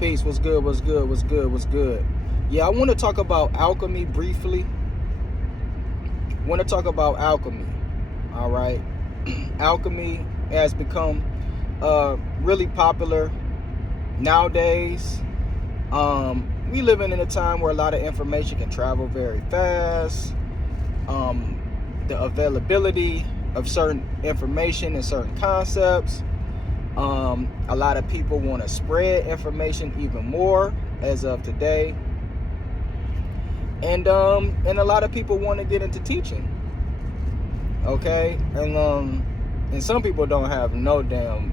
Peace. What's good? What's good? What's good? What's good? Yeah, I want to talk about alchemy briefly. Want to talk about alchemy. All right. Alchemy has become really popular nowadays. We living in a time where a lot of information can travel very fast. The availability of certain information and certain concepts. A lot of people want to spread information even more as of today, and a lot of people want to get into teaching. Okay, and some people don't have no damn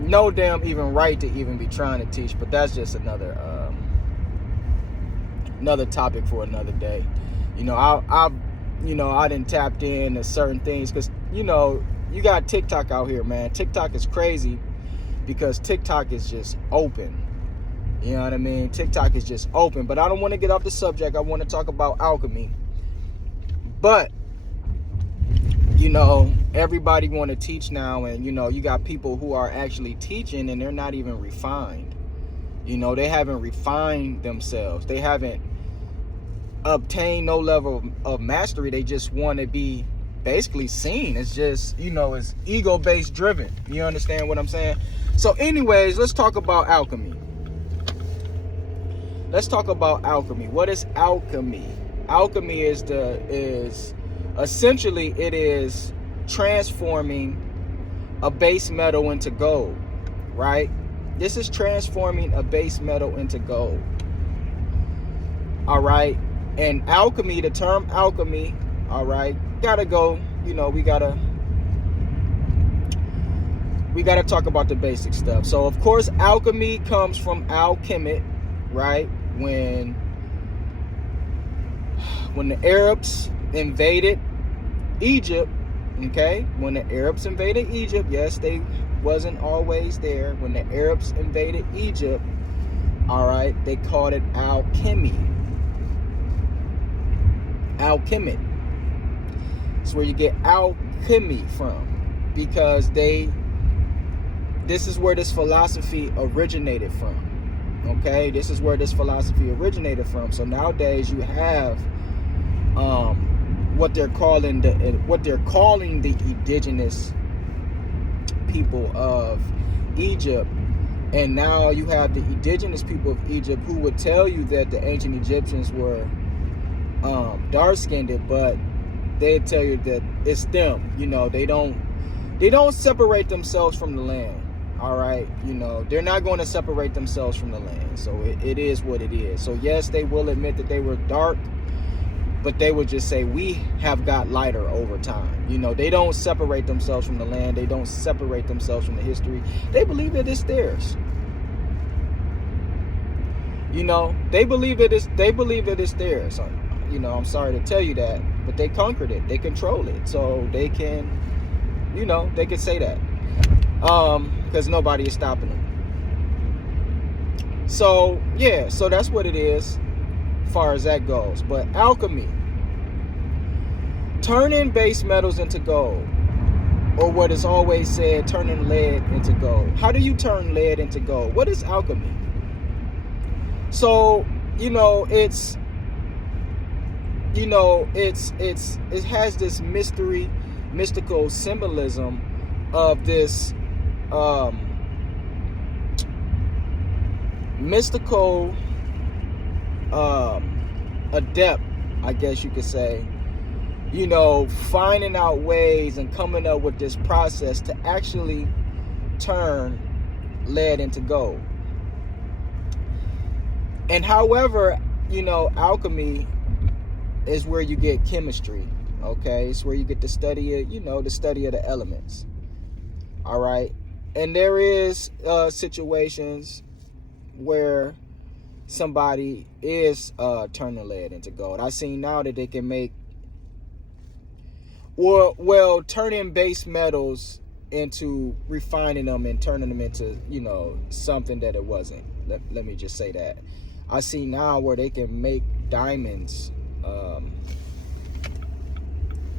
no damn even right to even be trying to teach. But that's just another topic for another day. I didn't tapped into certain things because, you got TikTok out here, man. TikTok is crazy because TikTok is just open. You know what I mean? TikTok is just open. But I don't want to get off the subject. I want to talk about alchemy. But, everybody want to teach now. And, you got people who are actually teaching and they're not even refined. They haven't refined themselves. They haven't obtain no level of mastery. They just want to be basically seen. It's just, it's ego-based driven. You understand what I'm saying? So anyways, let's talk about alchemy. What is alchemy? Alchemy is essentially, it is transforming a base metal into gold, right? This is transforming a base metal into gold. All right. And alchemy, the term alchemy, all right, gotta go, we gotta talk about the basic stuff. So, of course, alchemy comes from alchemit, right? When the Arabs invaded Egypt, okay? When the Arabs invaded Egypt, yes, they wasn't always there. When the Arabs invaded Egypt, all right, they called it alchemy. Alchemit. It's where you get alchemy from, because this is where this philosophy originated from. Okay, this is where this philosophy originated from. So nowadays you have what they're calling the indigenous people of Egypt. And now you have the indigenous people of Egypt who would tell you that the ancient Egyptians were dark-skinned, but they tell you that it's them. They don't separate themselves from the land. All right, they're not going to separate themselves from the land. So it is what it is. So yes, they will admit that they were dark, but they would just say we have got lighter over time. They don't separate themselves from the land. They don't separate themselves from the history. They believe that it's theirs. They believe that it's theirs. I'm sorry to tell you that, but they conquered it. They control it. So they can, they can say that. Because nobody is stopping them. So, yeah, so that's what it is as far as that goes. But alchemy, turning base metals into gold, or what is always said, turning lead into gold. How do you turn lead into gold? What is alchemy? So, it has this mystical symbolism of this mystical adept, I guess you could say, finding out ways and coming up with this process to actually turn lead into gold. And however, alchemy is where you get chemistry. Okay, it's where you get the study of, the study of the elements. All right, and there is situations where somebody is turning lead into gold. I've seen now that they can make, turning base metals into refining them and turning them into, something that it wasn't. Let me just say that. I see now where they can make diamonds,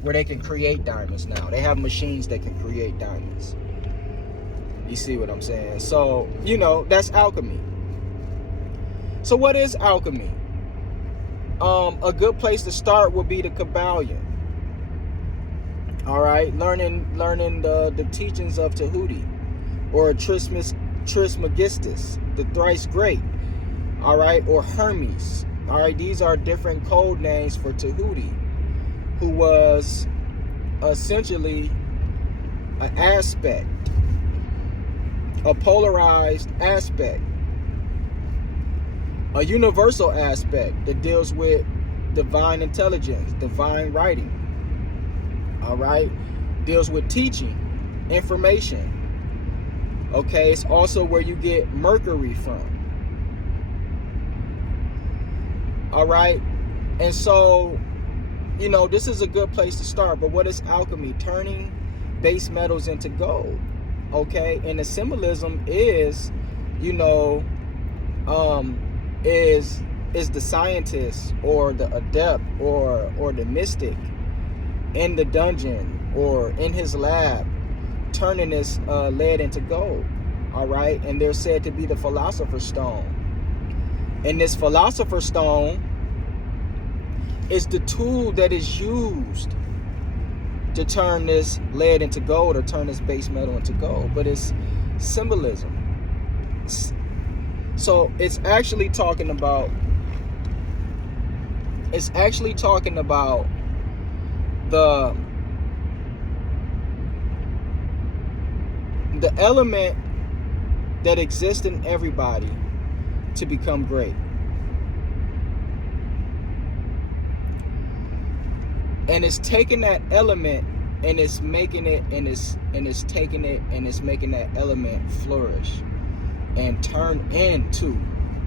where they can create diamonds now. They have machines that can create diamonds. You see what I'm saying? So, you know, that's alchemy. So what is alchemy? A good place to start would be the Kabbalion. All right, learning the teachings of Tahuti, or Trismegistus, the thrice great. All right, or Hermes. All right, these are different code names for Tahuti, who was essentially an aspect, a polarized aspect, a universal aspect that deals with divine intelligence, divine writing. All right, deals with teaching, information. Okay, it's also where you get Mercury from. All right, and so, you know, this is a good place to start. But what is alchemy? Turning base metals into gold. Okay, and the symbolism is, you know, is the scientist or the adept or the mystic in the dungeon or in his lab, turning this lead into gold. All right, and they're said to be the Philosopher's Stone. And this Philosopher's Stone is the tool that is used to turn this lead into gold, or turn this base metal into gold. But it's symbolism. So it's actually talking about the element that exists in everybody to become great. And it's taking that element and it's making it, and it's taking it and it's making that element flourish and turn into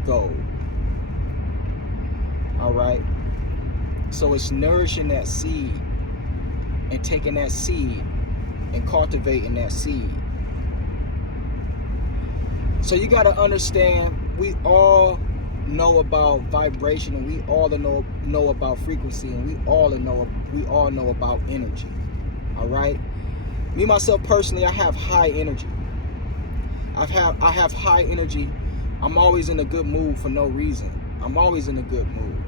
gold. All right, so it's nourishing that seed and taking that seed and cultivating that seed. So you got to understand, we all know about vibration, and we all know about frequency, and we all know about energy. All right, me myself personally, I have high energy. I have high energy. I'm always in a good mood for no reason. I'm always in a good mood.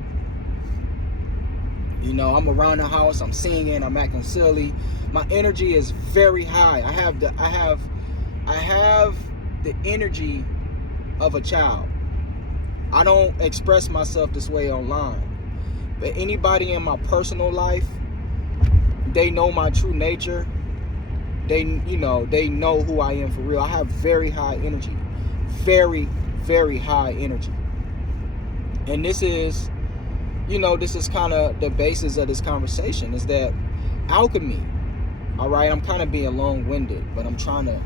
You know, I'm around the house, I'm singing, I'm acting silly. My energy is very high. I have the energy of a child. I don't express myself this way online. But anybody in my personal life, they know my true nature. They know who I am for real. I have very high energy. Very, very high energy. And this is kind of the basis of this conversation, is that alchemy. All right, I'm kind of being long-winded, but I'm trying to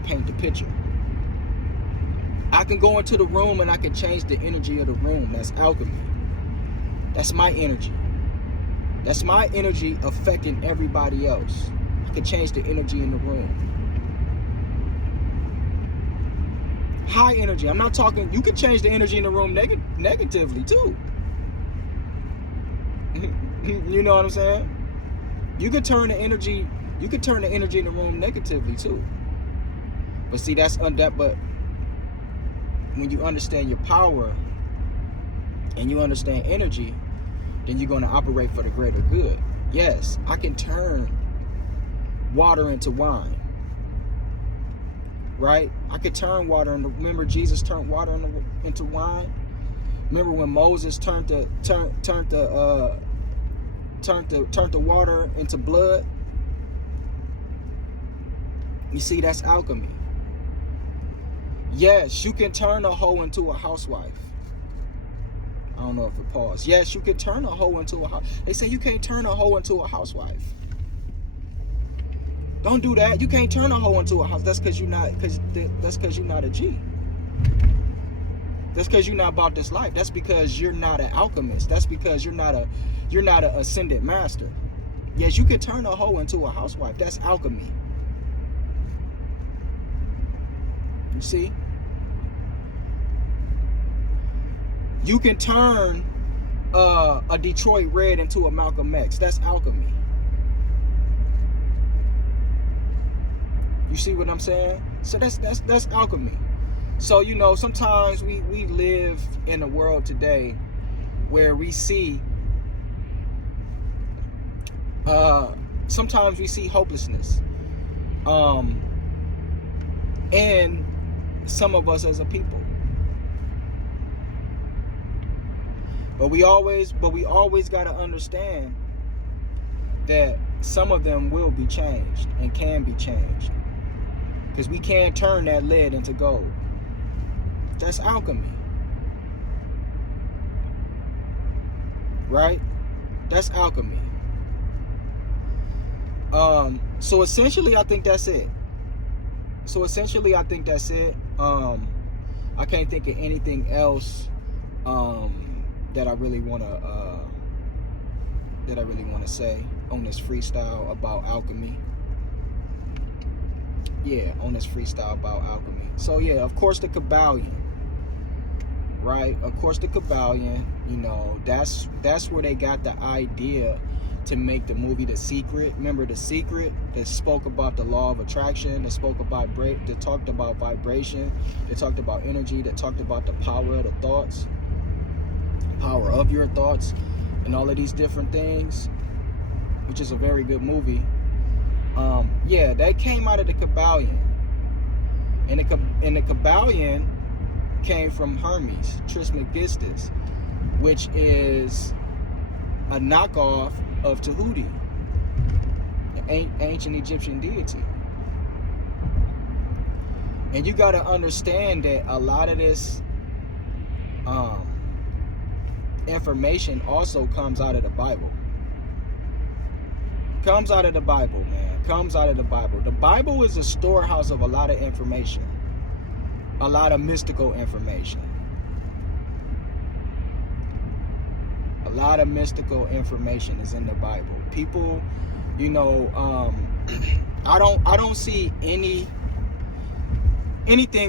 paint the picture. I can go into the room and I can change the energy of the room. That's alchemy. That's my energy. That's my energy affecting everybody else. I can change the energy in the room. High energy. I'm not talking, you can change the energy in the room negatively too. You know what I'm saying? You could turn the energy in the room negatively too. But see, but when you understand your power and you understand energy, then you're going to operate for the greater good. Yes, I can turn water into wine. Right? I could turn water into, remember Jesus turned water into wine? Remember when Moses turned the water into blood? You see, that's alchemy. Yes, you can turn a hoe into a housewife. I don't know if it paused. Yes, you can turn a hoe into a house. They say you can't turn a hoe into a housewife. Don't do that. You can't turn a hoe into a house. That's because you're not a G. That's because you're not about this life. That's because you're not an alchemist. That's because you're not an ascended master. Yes, you can turn a hoe into a housewife. That's alchemy. You see? You can turn a Detroit Red into a Malcolm X. That's alchemy. You see what I'm saying? So that's alchemy. So, you know, sometimes we live in a world today where we see sometimes we see hopelessness in some of us as a people. But we always got to understand that some of them will be changed and can be changed. Because we can't turn that lead into gold. That's alchemy. Right? That's alchemy. So essentially I think that's it. I can't think of anything else that I really want to say on this freestyle about alchemy. Yeah, on this freestyle about alchemy. So yeah, of course the Kabbalion. Right? Of course the Kabbalion, you know, that's where they got the idea to make the movie The Secret. Remember The Secret? That spoke about the law of attraction, that talked about vibration, that talked about energy, that talked about the power of the thoughts, power of your thoughts, and all of these different things, which is a very good movie. Yeah, that came out of the Kabbalion. And the Kabbalion came from Hermes Trismegistus, which is a knockoff of Tahuti, an ancient Egyptian deity. And you got to understand that a lot of this information also comes out of the Bible. Comes out of the Bible, man. Comes out of the Bible. The Bible is a storehouse of a lot of information. A lot of mystical information. A lot of mystical information is in the Bible. People, you know, I don't see anything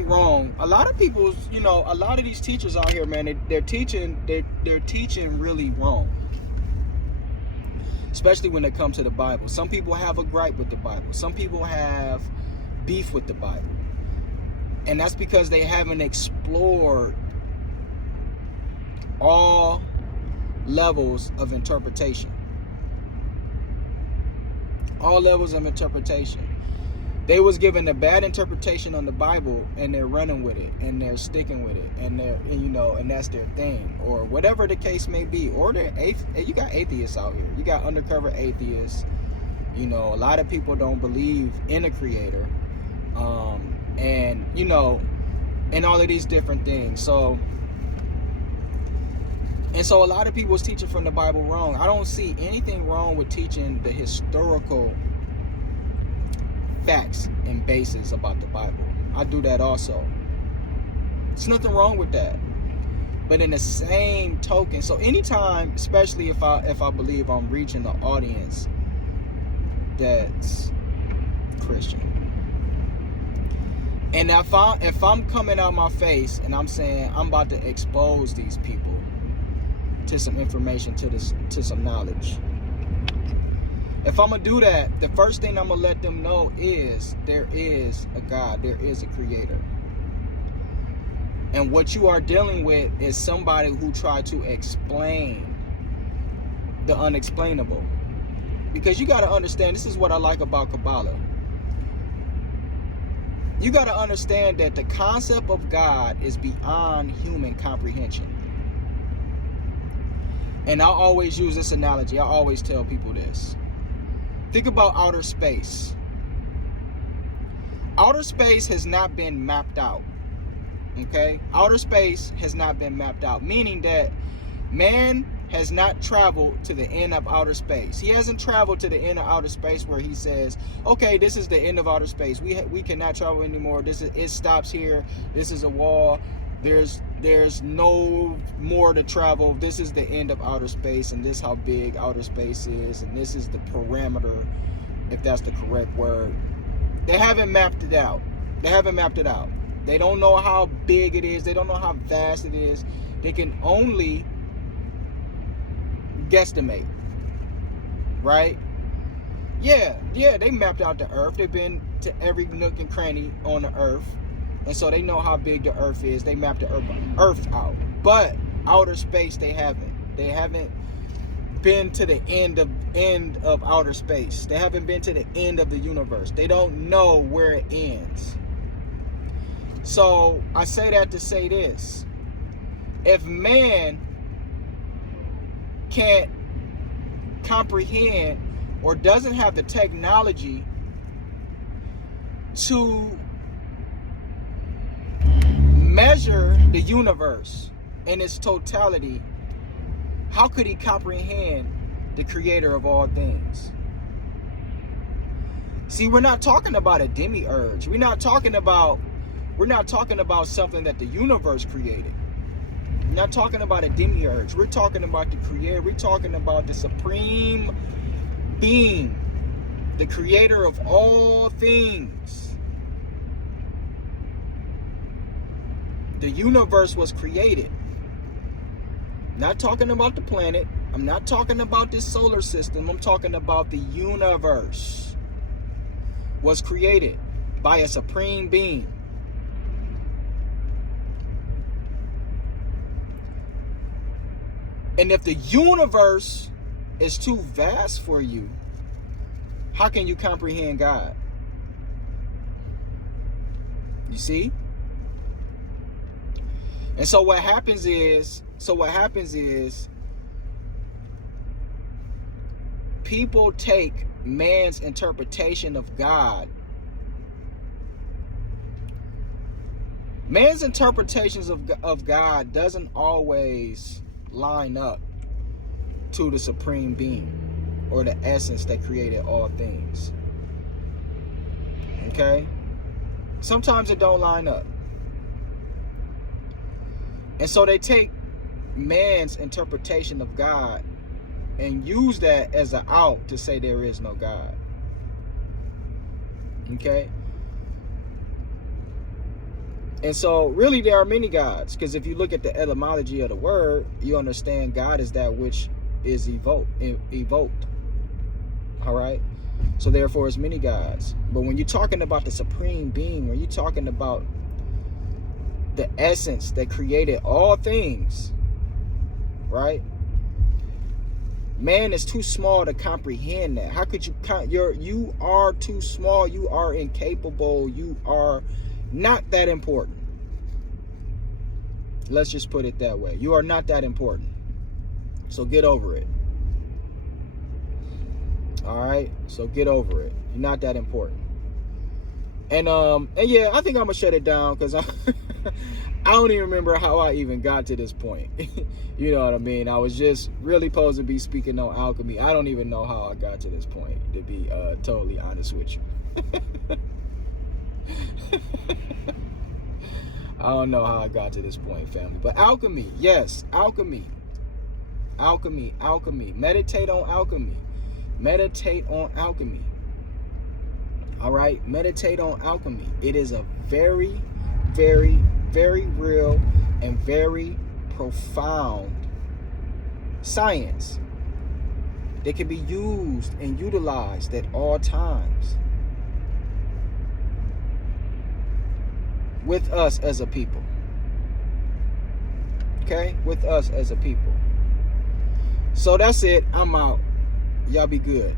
wrong. A lot of people, you know, a lot of these teachers out here, man, they're teaching really wrong. Especially when it comes to the Bible. Some people have a gripe with the Bible. Some people have beef with the Bible. And that's because they haven't explored all levels of interpretation. All levels of interpretation. They was given a bad interpretation on the Bible, and they're running with it, and they're sticking with it, and that's their thing, or whatever the case may be. Or you got atheists out here. You got undercover atheists. You know, a lot of people don't believe in a creator, and you know, and all of these different things. So a lot of people is teaching from the Bible wrong. I don't see anything wrong with teaching the historical facts and basis about the Bible. I do that also. There's nothing wrong with that. But in the same token, so anytime, especially if I believe I'm reaching an audience that's Christian, and if I'm coming out my face and I'm saying I'm about to expose these people to some information, to some knowledge, if I'm going to do that, the first thing I'm going to let them know is there is a God, there is a creator. And what you are dealing with is somebody who tried to explain the unexplainable. Because you got to understand, this is what I like about Kabbalah. You got to understand that the concept of God is beyond human comprehension. And I always use this analogy. I always tell people this. Think about outer space. Outer space has not been mapped out. Okay? Outer space has not been mapped out. Meaning that man has not traveled to the end of outer space. He hasn't traveled to the end of outer space where he says, okay, this is the end of outer space. We cannot travel anymore. It stops here. This is a wall. There's no more to travel. This is the end of outer space, and this is how big outer space is, and this is the parameter, if that's the correct word. They haven't mapped it out. They don't know how big it is. They don't know how vast it is. They can only guesstimate, right? Yeah, they mapped out the earth. They've been to every nook and cranny on the earth. And so they know how big the earth is. They mapped the earth out. But outer space, they haven't. They haven't been to the end of outer space. They haven't been to the end of the universe. They don't know where it ends. So I say that to say this. If man can't comprehend or doesn't have the technology to measure the universe in its totality, how could he comprehend the creator of all things? See, we're not talking about a demiurge. We're not talking about something that the universe created. We're not talking about a demiurge. We're talking about the creator. We're talking about the supreme being, the creator of all things. The universe was created. Not talking about the planet. I'm not talking about this solar system. I'm talking about the universe was created by a supreme being. And if the universe is too vast for you, how can you comprehend God? You see? And so what happens is people take man's interpretation of God. Man's interpretations of God doesn't always line up to the supreme being or the essence that created all things. Okay? Sometimes it don't line up. And so they take man's interpretation of God and use that as an out to say there is no God. Okay? And so really there are many gods, because if you look at the etymology of the word, you understand God is that which is evoked. All right? So therefore it's many gods. But when you're talking about the supreme being, when you're talking about the essence that created all things, right? Man is too small to comprehend that. How could you you are too small, you are incapable, you are not that important. Let's just put it that way. You are not that important. So get over it. All right? So get over it. You're not that important. And yeah, I think I'm gonna shut it down because I don't even remember how I even got to this point. You know what I mean? I was just really supposed to be speaking on alchemy. I don't even know how I got to this point, to be totally honest with you. I don't know how I got to this point, family. But alchemy, yes, alchemy. Alchemy, alchemy. Meditate on alchemy. Meditate on alchemy. All right? Meditate on alchemy. It is a very, very, very real and very profound science that can be used and utilized at all times with us as a people. Okay? With us as a people. So that's it. I'm out. Y'all be good.